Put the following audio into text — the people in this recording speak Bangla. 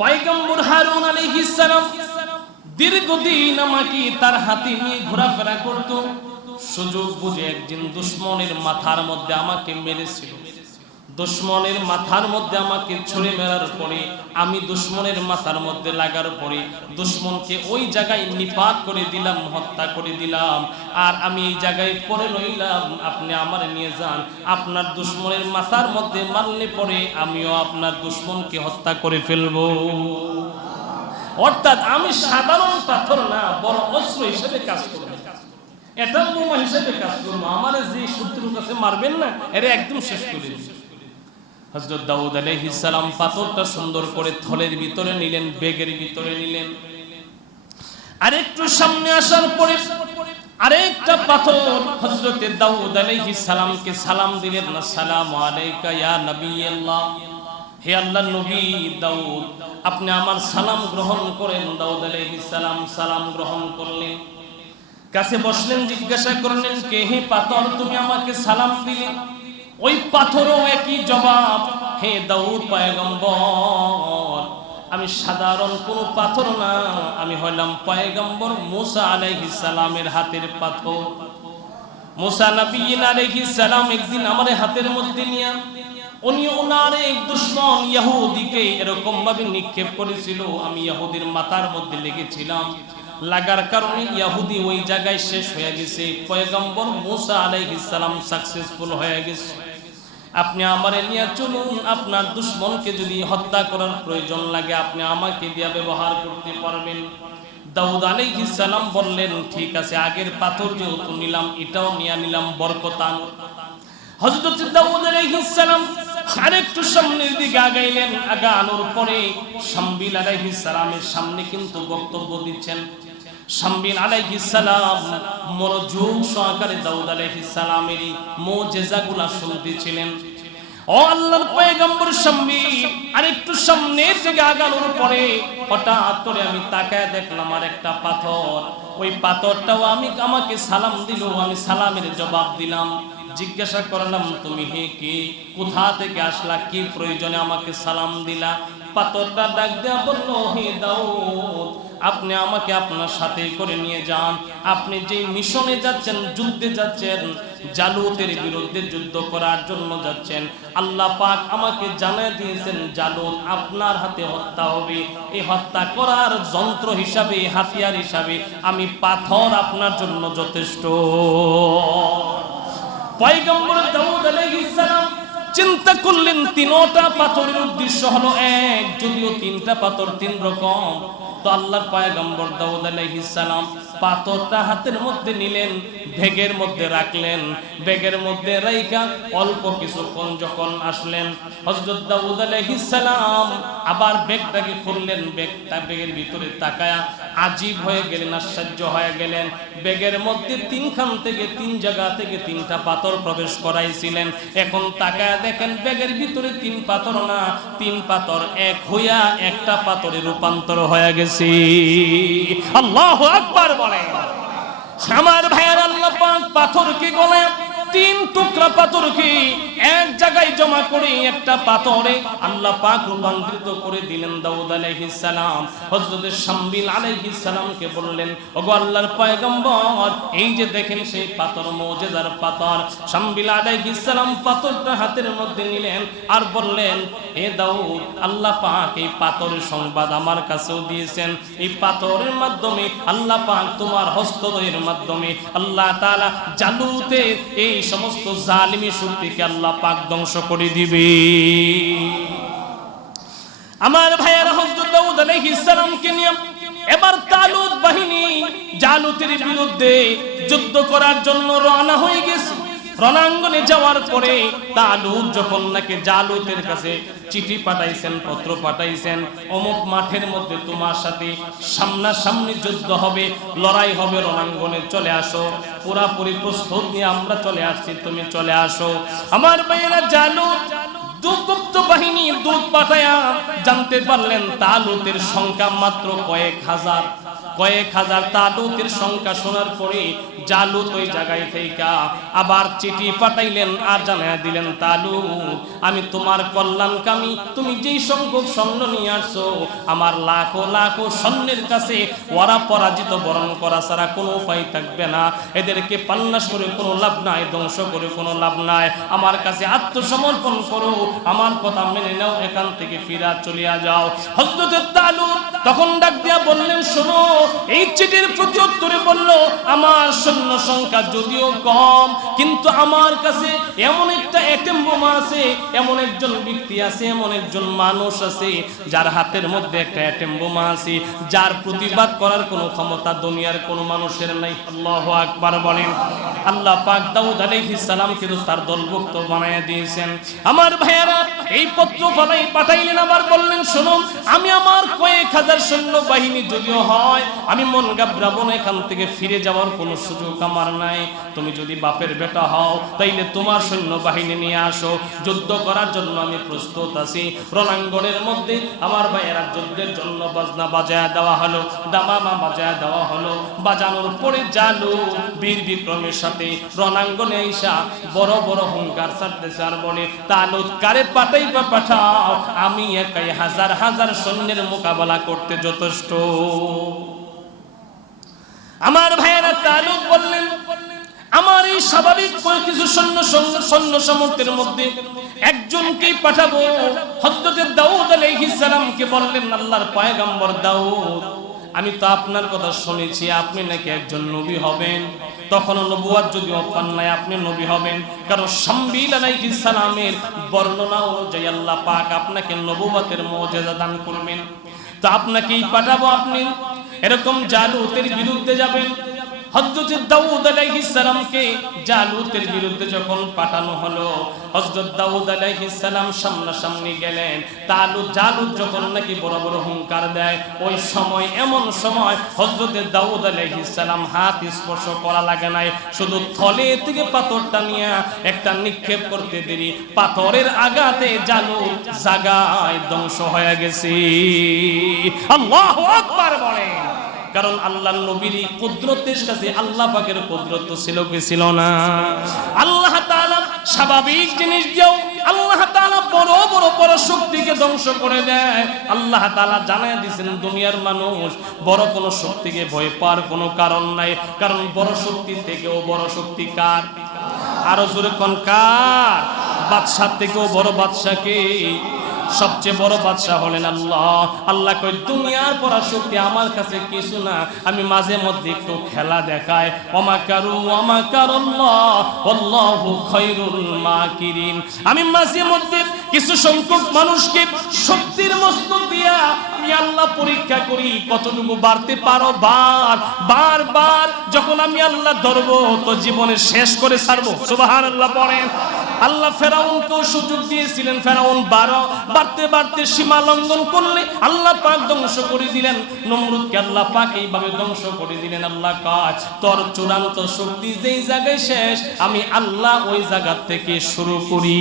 পয়গম্বর হারুন আলাইহিস সালাম দীর্ঘদিন আমাকে তার হাতে নিয়ে ঘোরাফেরা করত। সুযোগ বুঝে একদিন দুশ্মনের মাথার মধ্যে আমাকে মেরেছিল। দুশ্মনের মাথার মধ্যে আমাকে ছুঁড়ে মেরার পরে, আমি দুশ্মনের মাথার মধ্যে লাগার পরে দুশ্মনকে ওই জায়গায় নিপাত করে দিলাম, হত্যা করে দিলাম। আর আমি এই জায়গায় পরে রইলাম, আপনি আমার নিয়ে যান। আপনার দুশ্মনের মাথার মধ্যে মারলে পরে আমিও আপনার দুশ্মনকে হত্যা করে ফেলব। অর্থাৎ আমি সাধারণ পাথর না, বড় অস্ত্র হিসেবে কাজ করব। এটা বোমা হিসেবে কাজ করব। আমার যে শত্রুর কাছে মারবেন না, এটা একদম শেষ করে দিন হজরত দাউদ আলাইহিস সালাম পাথরটা সুন্দর করে থলের ভিতরে নিলেন, বেগের ভিতরে নিলেন। আরেকটু সামনে আসার পরে আরেকটা পাথর হজরতে দাউদ আলাইহিস সালামকে সালাম দিলেন না সালাম আলাইকা ইয়া নবিয়াল্লাহ। হে আল্লাহ নবী, দাউদ, আপনি আমার সালাম গ্রহণ করেন। দাউদ আলাইহিস সালাম সালাম গ্রহণ করলেন। কাছে বসলেন, জিজ্ঞাসা করলেন, কে হে পাথর? তুমি আমাকে সালাম দিলে? ওই পাথরও একই জবাব। হে দাউদ পয়গম্বর, আমি সাধারণ কোন পাথর না, আমি হইলাম পয়গম্বর মুসা আলাইহিস সালামের হাতের পাথর। মুসা নবীন আলাইহিস সালাম একদিন আমার হাতের মধ্যে নিয়ে, উনি ওনার এক দুশ্মন ইহুদিকে এরকম ভাবে নিক্ষেপ করেছিল, আমি ইহুদির মাথার মধ্যে লেগেছিলাম। লাগার কারণে ইহুদি ওই জায়গায় শেষ হয়ে গেছে, পয়গম্বর মুসা আলাইহিস সালাম সাকসেসফুল হয়ে গেছে। আপনি আমারে নিয়ে চলুন, আপনার দুশ্মনকে যদি হত্যা করার প্রয়োজন লাগে, আপনি আমাকে দিয়া ব্যবহার করতে পারবেন। দাউদ আলাইহিস সালাম বললেন, ঠিক আছে, আগের পাথর যেহেতু নিলাম, এটাও নিয়ে নিলাম, বরকতান। হযরত দাউদ আলাইহিস সালাম আরেকটু সামনের দিকে আগাইলেন, আগানোর পরে শামবিল আলাইহিস সালামের সামনে কিন্তু বক্তব্য দিচ্ছেন। শামবিল আলাইহিস সালাম মনোযোগ সহকারে দাউদ আলাইহিস সালামেরই মুজিজাগুলা শুনতেছিলেন। ও আল্লাহর পয়গম্বর শামবিল আরেকটু সামনের দিকে আগানোর পরে হঠাৎ করে আমি তাকায় দেখলাম আর একটা পাথর। ওই পাথরটাও আমি আমাকে সালাম দিল, আমি সালামের জবাব দিলাম। জিজ্ঞাসা করলাম, তুমি হে কে? কোথা থেকে আসলা? কি প্রয়োজনে আমাকে সালাম দিলা? পাথরটা ডাক দেয়া বলল, হে দাউদ আপনি আমাকে আপনার সাথে করে নিয়ে যান। আপনি যে মিশনে যাচ্ছেন, যুদ্ধে যাচ্ছেন, জালুতের বিরুদ্ধে যুদ্ধ করার জন্য যাচ্ছেন, আল্লাহ পাক আমাকে জানিয়ে দিয়েছেন, জালুত আপনার হাতে হত্যা হবে। এই হত্যা করার যন্ত্র হিসাবে, হাতিয়ার হিসাবে আমি পাথর আপনার জন্য যথেষ্ট। পয়গম্বর দাউদ আলাইহিস সালাম চিন্তা করলেন, তিনটা পাথরের উদ্দেশ্য হলো এক, যদিও তিনটা পাথর তিন রকম, তো আল্লাহর পয়গম্বর দাউদ আলাইহিস সালাম পাথরটা হাতের মধ্যে নিলেন ব্যাগের মধ্যে রাখলেন ব্যাগের মধ্যে রাইখা অল্প কিছুক্ষণ যখন আসলেন, হযরত দাউদ আলাইহিস সালাম আবার ব্যাগটাকে খুললেন ব্যাগটা ব্যাগের ভিতরে তাকায়া আজীব হয়ে গেলেন, আশ্চর্য হয়ে গেলেন। ব্যাগের মধ্যে তিনখান থেকে তিন জায়গা থেকে তিনটা পাথর প্রবেশ করাইছিলেন। এখন তাকায়া দেখেন ব্যাগের ভিতরে তিন পাথর না, তিন পাথর এক হইয়া একটা পাথরে রূপান্তর হয়ে গেছে। আল্লাহ আকবার বলে আমার ভাইয়ার আল্লাহ পাথরকে গলে তিন টুকরা পাথরকে এক জায়গায় জমা করে একটা পাথরে আল্লাহ পাক রূপান্তরিত করে দিলেন দাউদ আলাইহিস সালাম। হযরত শামবিল আলাইহিস সালামকে বললেন, ওগো আল্লাহর পয়গম্বর, এই যে দেখেন সেই পাথর, মুজিজার পাথর। শামবিল আলাইহিস সালাম পাথরটা হাতের মধ্যে নিলেন আর বললেন হে দাউদ, আল্লাহ পাক এই পাথরের সংবাদ আমার কাছেও দিয়েছেন। এই পাথরের মাধ্যমে আল্লাহ পাক তোমার হস্তদয়ের মাধ্যমে আল্লাহ তাআলা জালুতে এই সমস্ত জালিমি শক্তিকে আল্লাহ পাক ধ্বংস করে দিবে। আমার ভাইয়ের হজরত দাউদ আলাইহিস নিয়ে এবার তালুত বাহিনী জালুতের বিরুদ্ধে যুদ্ধ করার জন্য রওনা হয়ে গেছে। রণাঙ্গনে যাওয়ার পরে তালুত যখন নাকি জালুতের কাছে চিঠি পাঠাইছেন, পত্র পাঠাইছেন, অমুক মাঠের মধ্যে তোমার সাথে সামনাসামনি যুদ্ধ হবে, লড়াই হবে, রণাঙ্গনে চলে আসো, পুরাপুরি প্রস্তুত নিয়ে আমরা চলে আসছি, তুমি চলে আসো। আমার ভাইয়েরা জালুত দুর্গুপ্ত বাহিনী দুধ পাঠায়া জানতে পারলেন তালুতের সংখ্যা মাত্র কয়েক হাজার। কয়েক হাজার তালুতের সংখ্যা শোনার পরে জালুত ওই জায়গায় থেকে আবার চিঠি পাঠাইলেন, আর জানাই দিলেন তালু আমি তোমার কল্যাণকামী, তুমি যেই সংখ্যক স্বর্ণ নিয়ে আসছো, আমার লাখো লাখো স্বর্ণের কাছে ওরা পরাজিত বরণ করা ছাড়া কোনো উপায় থাকবে না। এদেরকে পান্নাস করে কোনো লাভ নাই, ধ্বংস করে কোনো লাভ নাই। আমার কাছে আত্মসমর্পণ করো, আমার কথা মেনে নাও, এখান থেকে ফিরা চলিয়া যাও। হজরতের তালু তখন ডাক দিয়া বললেন, শোনো এই চিঠির প্রতি উত্তরে বলল, আমার সৈন্য সংখ্যা যদিও কম, কিন্তু আমার কাছে এমন একটা অ্যাটেম বোমা আছে, এমন একজন ব্যক্তি আছে, এমন একজন মানুষ আছে, যার হাতের মধ্যে একটা অ্যাটেম বোমা আছে, যার প্রতিবাদ করার কোনো ক্ষমতা দুনিয়ার কোনো মানুষের নাই। আল্লাহ আকবার বলেন। আল্লাহ পাক দাউদ আলাইহিস সালাম কিন্তু তার দলভুক্ত বানায় দিয়েছেন। আমার ভাইয়ারা, এই পত্র ফলাই পাঠাইলেন, আবার বললেন, শুনুন, আমি আমার কয়েক হাজার সৈন্য বাহিনী যদিও হয় আমি মন গাবরাবো না এখান থেকে ফিরে যাওয়ার কোনো সুযোগ আমার নাই। তুমি যদি বাপের বেটা হও, তাইলে তোমার সৈন্য বাহিনী নিয়ে আসো। যুদ্ধ করার জন্য আমি প্রস্তুত আছি। রণাঙ্গনের মধ্যে আমার ভাইয়েরা যুদ্ধের জন্য বাজনা বাজায় দেওয়া হলো, দামামা বাজায় দেওয়া হলো। বাজানোর পরে জালু বীর বিক্রমের সাথে রণাঙ্গনে আইসা বড় বড় হুঙ্কার ছাড়তেছে আর বলে, তালুত কারে পাঠাই বা পাঠাও? আমি একাই হাজার হাজার সৈন্যের মোকাবেলা করতে যথেষ্ট। আমার ভাইয়েরা তালুক বললেন, আমার এই স্বাভাবিক কিছু সৈন্য সৈন্য সামর্থ্যের মধ্যে একজনকেই পাঠাবো। হযরতের দাউদ আলাইহিস সালামকে বললেন, আল্লাহর পয়গম্বর দাউদ, আমি তো আপনার কথা শুনেছি, আপনি নাকি একজন নবী হবেন। তখন নবুয়ার যদি অপান নাই আপনি নবী হবেন। কারণ শাম্বিল আলাইহিস সালামের বর্ণনা অনুযায়ী আল্লাহ পাক আপনাকে নবুয়াতের মর্যাদা দান করবেন। তো আপনাকেই পাঠাবো আপনি। এরকম জালুতের বিরুদ্ধে যাবেন। হযরত দাউদ আলাইহিস সালামকে জালুতের বিরুদ্ধে যখন পাঠানো হলো, হযরত দাউদ আলাইহিস সালাম সামনাসামনি গেলেন। তালুত জালুত যখন নাকি বড় বড় হুঙ্কার দেয়, ওই সময়, এমন সময় হযরত দাউদ আলাইহিস সালাম হাত স্পর্শ করা লাগে নাই। শুধু থলে থেকে পাথরটা নিয়ে একটা নিক্ষেপ করতে দেরি, পাথরের আঘাতে জালুত জাগায় ধ্বংস হয়ে গেছে। আল্লাহু আকবার বলেন। কারণ আল্লাহ নবীর কুদরতের কাছে আল্লাহ পাকের কুদরত ছিল কি ছিল না। আল্লাহ তাআলা স্বাভাবিক জিনিস দিয়েও আল্লাহ তাআলা বড় বড় বড় শক্তিকে ধ্বংস করে দেয়। আল্লাহ তাআলা জানায় দিয়েছেন, দুনিয়ার মানুষ বড় কোনো শক্তিকে ভয় পাওয়ার কোনো কারণ নাই। কারণ বড় শক্তি থেকেও বড় শক্তি কার? আরও জোরে কোন, কার? বাদশার থেকেও বড় বাদশাকে সবচেয়ে বড় বাদশাহ হলেন আল্লাহ। আল্লাহ কই দুনিয়ার পড়া শক্তি আমার কাছে কিছু না। আমি মাঝে মধ্যে একটু খেলা দেখায় অমাকারু আল্লাহু খায়রুল মাকিরিন। আমি মাঝে মধ্যে কিছু সংখ্যক মানুষকে শক্তির মস্তক দিয়া আমি আল্লাহ পরীক্ষা করি, কতটুকু বাড়তে পারো? বার বার বার। যখন আমি আল্লাহ ধরবো, তো জীবনে শেষ করে ছাড়বো। সুবহানাল্লাহ, পড়েন। আল্লাহ ফেরাউনকেও সুযোগ দিয়েছিলেন। ফেরাউন বারো, বাড়তে বাড়তে সীমা লঙ্ঘন করলে আল্লাহ পাক ধ্বংস করে দিলেন। নমরুদকে আল্লাহ পাক এইভাবে ধ্বংস করে দিলেন, আল্লাহ কাজ। তোর চূড়ান্ত শক্তি যেই জায়গায় শেষ, আমি আল্লাহ ওই জায়গা থেকে শুরু করি।